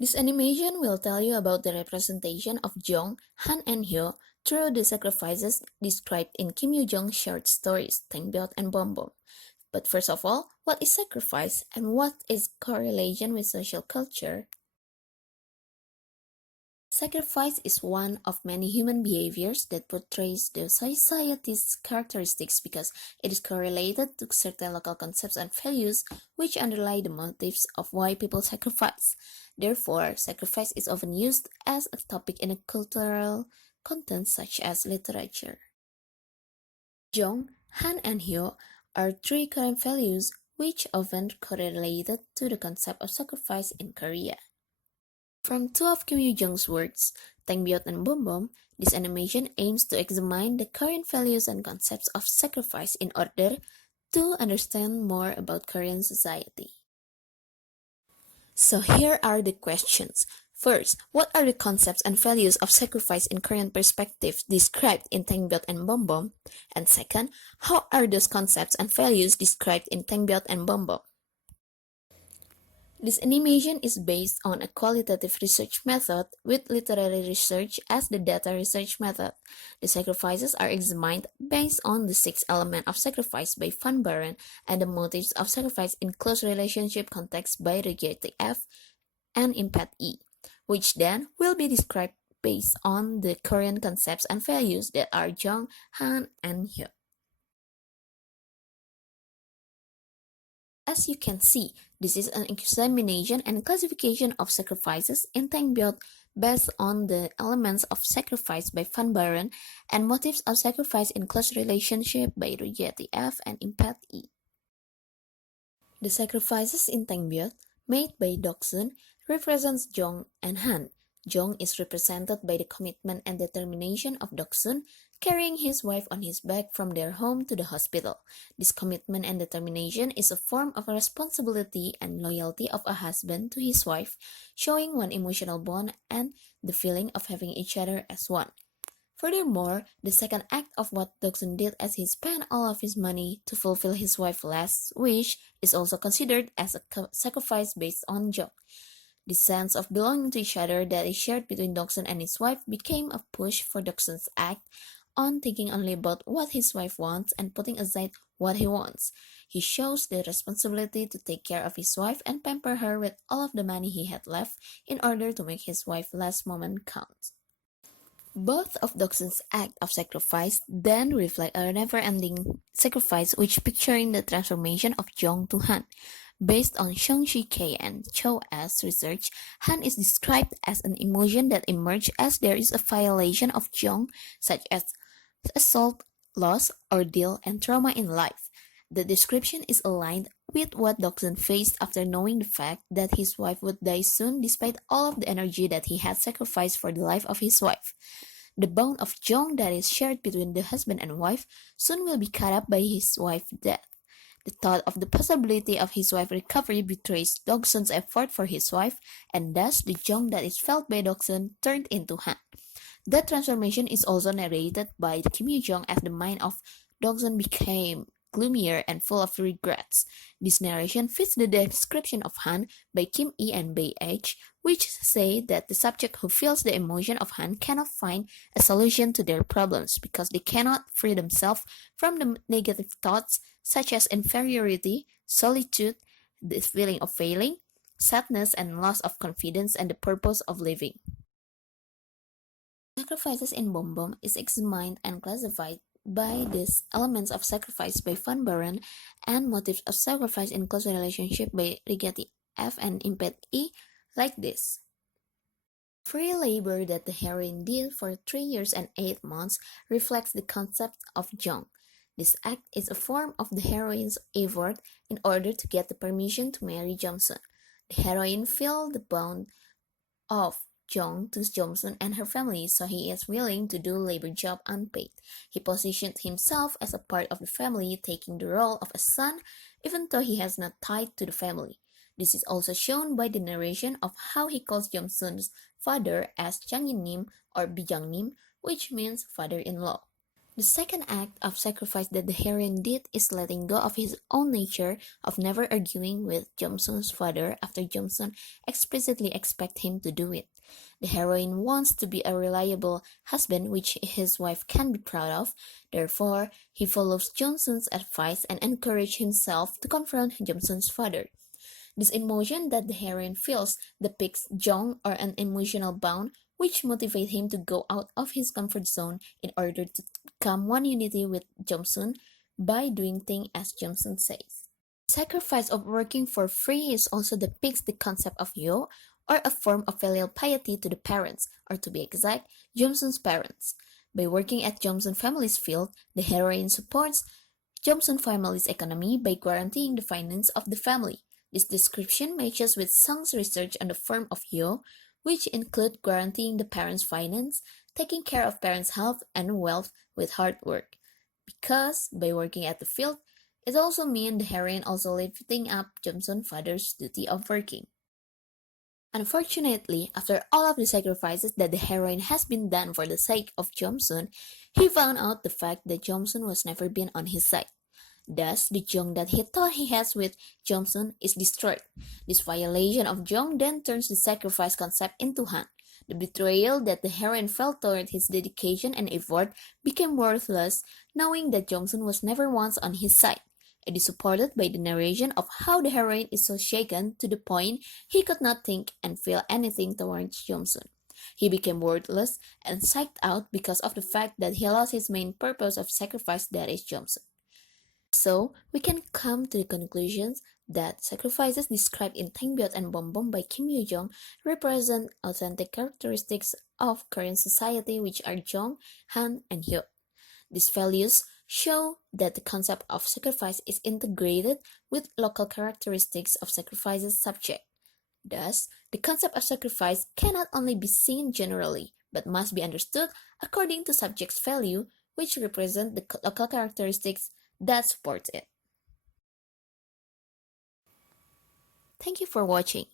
This animation will tell you about the representation of Jeong, Han, and Hyo through the sacrifices described in Kim Yujeong's short stories Ddaengbyot and Bombom. But first of all, what is sacrifice and what is correlation with social culture? Sacrifice is one of many human behaviors that portrays the society's characteristics because it is correlated to certain local concepts and values which underlie the motives of why people sacrifice. Therefore, sacrifice is often used as a topic in a cultural content such as literature. Jeong, Han, and Hyo are three current values which often correlated to the concept of sacrifice in Korea. From two of Kim Yujeong's works, Ddaengbyot and Bombom, this animation aims to examine the current values and concepts of sacrifice in order to understand more about Korean society. So here are the questions. First, what are the concepts and values of sacrifice in Korean perspective described in Ddaengbyot and Bombom? And second, how are those concepts and values described in Ddaengbyot and Bombom? This animation is based on a qualitative research method with literary research as the data research method. The sacrifices are examined based on the 6 elements of sacrifice by Van Buren and the motives of sacrifice in close relationship context by F and Impact E, which then will be described based on the Korean concepts and values that are Jeong, Han, and Hyo. As you can see, this is an examination and classification of sacrifices in Ddaengbyot based on the elements of sacrifice by Van Buren and motives of sacrifice in close relationship by F and Impact E. The sacrifices in Ddaengbyot made by Doksun represents Jeong and Han. Jeong is represented by the commitment and determination of Doksun carrying his wife on his back from their home to the hospital. This commitment and determination is a form of responsibility and loyalty of a husband to his wife, showing one emotional bond and the feeling of having each other as one. Furthermore, the second act of what Doksun did as he spent all of his money to fulfill his wife's last wish is also considered as a sacrifice based on Jeong. The sense of belonging to each other that is shared between Doksun and his wife became a push for Doksun's act on thinking only about what his wife wants and putting aside what he wants. He shows the responsibility to take care of his wife and pamper her with all of the money he had left in order to make his wife's last moment count. Both of Doksun's act of sacrifice then reflect a never-ending sacrifice which picturing the transformation of Jeong to Han. Based on Seong-Shi K and Cho S research, Han is described as an emotion that emerges as there is a violation of Jeong, such as assault, loss, ordeal, and trauma in life. The description is aligned with what Doksun faced after knowing the fact that his wife would die soon despite all of the energy that he had sacrificed for the life of his wife. The bond of Jeong that is shared between the husband and wife soon will be cut up by his wife's death. The thought of the possibility of his wife's recovery betrays Doksun's effort for his wife, and thus the Jeong that is felt by Doksun turned into Han. That transformation is also narrated by Kim Yujeong as the mind of Doksun became gloomier and full of regrets. This narration fits the description of Han by Kim E and Bei H, which say that the subject who feels the emotion of Han cannot find a solution to their problems because they cannot free themselves from the negative thoughts such as inferiority, solitude, the feeling of failing, sadness and loss of confidence and the purpose of living. Sacrifices in Bombom is examined and classified by these elements of sacrifice by Van Buren and motives of sacrifice in close relationship by F and Impact E like this. Free labor that the heroine did for 3 years and 8 months reflects the concept of Jeong. This act is a form of the heroine's effort in order to get the permission to marry Johnson. The heroine feels the bond of Jeong to Johnson and her family, so he is willing to do labor job unpaid. He positioned himself as a part of the family, taking the role of a son, even though he has not tied to the family. This is also shown by the narration of how he calls Johnson's father as Jangin-nim or Bijangnim, which means father-in-law. The second act of sacrifice that the heroine did is letting go of his own nature of never arguing with Jomsun's father after Jomsun explicitly expects him to do it. The heroine wants to be a reliable husband which his wife can be proud of, therefore he follows Jomsun's advice and encourages himself to confront Jomsun's father. This emotion that the heroine feels depicts Jeong or an emotional bond which motivate him to go out of his comfort zone in order to become one unity with Jomsun by doing things as Jomsun says. Sacrifice of working for free is also depicts the concept of yo, or a form of filial piety to the parents, or to be exact, Jomsun's parents. By working at Jomsun family's field, the heroine supports Jomsun family's economy by guaranteeing the finance of the family. This description matches with Sung's research on the form of yo, which include guaranteeing the parents' finance, taking care of parents' health and wealth with hard work. Because by working at the field, it also means the heroine also lifting up Jomsun's father's duty of working. Unfortunately, after all of the sacrifices that the heroine has been done for the sake of Jomsun, he found out the fact that Jomsun was never been on his side. Thus, the Jeong that he thought he has with Jomsun is destroyed. This violation of Jeong then turns the sacrifice concept into Han. The betrayal that the heroine felt toward his dedication and effort became worthless, knowing that Jomsun was never once on his side. It is supported by the narration of how the heroine is so shaken to the point he could not think and feel anything towards Jomsun. He became worthless and psyched out because of the fact that he lost his main purpose of sacrifice, that is Jomsun. So, we can come to the conclusions that sacrifices described in Ddaengbyot and Bombom by Kim Yujeong represent authentic characteristics of Korean society, which are Jeong, Han, and Hyo. These values show that the concept of sacrifice is integrated with local characteristics of sacrifice's subject. Thus, the concept of sacrifice cannot only be seen generally, but must be understood according to subject's value, which represent the local characteristics that support it. Thank you for watching.